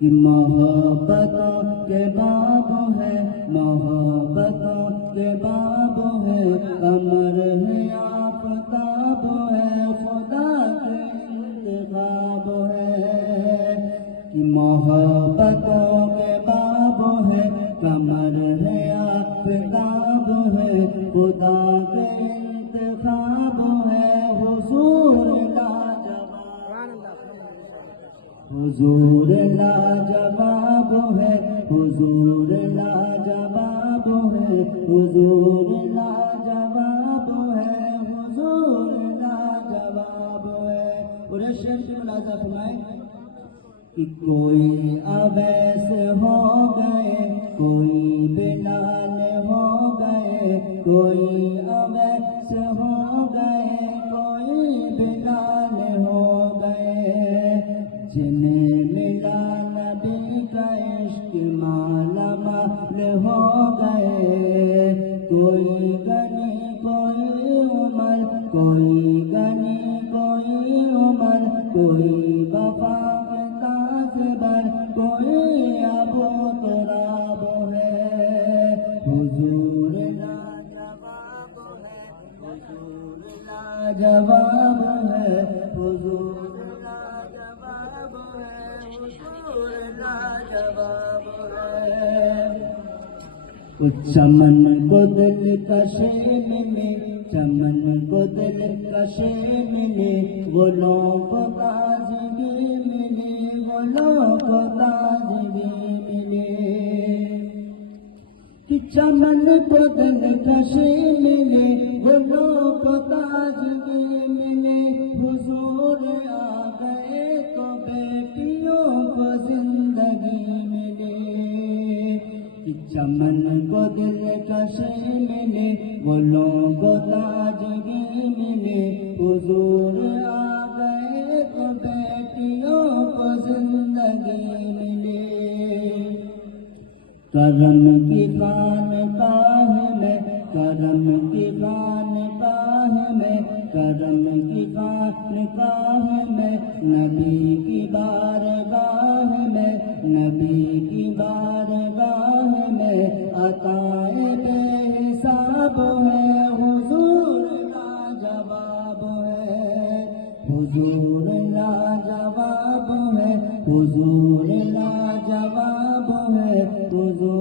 کہ محبتوں کے باب ہے، محبتوں کے باب ہے، قمر ہے آفتاب ہے، خدا کے انتخاب ہے، کہ محبتوں کے باب ہے، قمر ہے آفتاب ہے، خدا کے انتخاب ہے، حضور حضور لاجواب ہے، حضور لاجواب ہے، حضور لاجواب ہے، حضور لاجواب ہے۔ پورے شعر کی ملاحظہ فرمائیں کہ کوئی اویس ہو گئے، کوئی بلال ہو گئے، کوئی اویس ہو گئے، کوئی بلال ہو گئے، جنہیں ملا نبی کا عشق مالا مال ہو گئے، کوئی غنی کوئی عمر، کوئی غنی کوئی عمر، کوئی وفا کے تاجدار، کوئی ابو تراب ہے، حضور لاجواب ہے، حضور لاجواب ہے، حضور لاجواب ہے، حضور لاجواب ہے۔ چمن کو دل کشے ملے، چمن کو دل کشے ملے، گلوں کو تازگی ملے، گلوں کو تازگی ملے، کہ چمن کو دل کشے ملے، گلوں کو تازگی ملے، حضور آ گئے تو بیٹیوں کو زندگی ملے، کہ چمن کو دل کشے ملے، گلوں کو تازگی ملے، حضور آ گئے تو بیٹیوں کو زندگی ملے، کرم کی خانقاہ میں، کرم کی خانقاہ میں، کرم کی خانقاہ میں، نبی کی بارگاہ میں، نبی کی بارگاہ میں، عطائے بے حساب ہے، حضور لاجواب ہے، حضور لاجواب ہے، حضور لاجواب ہے، حضور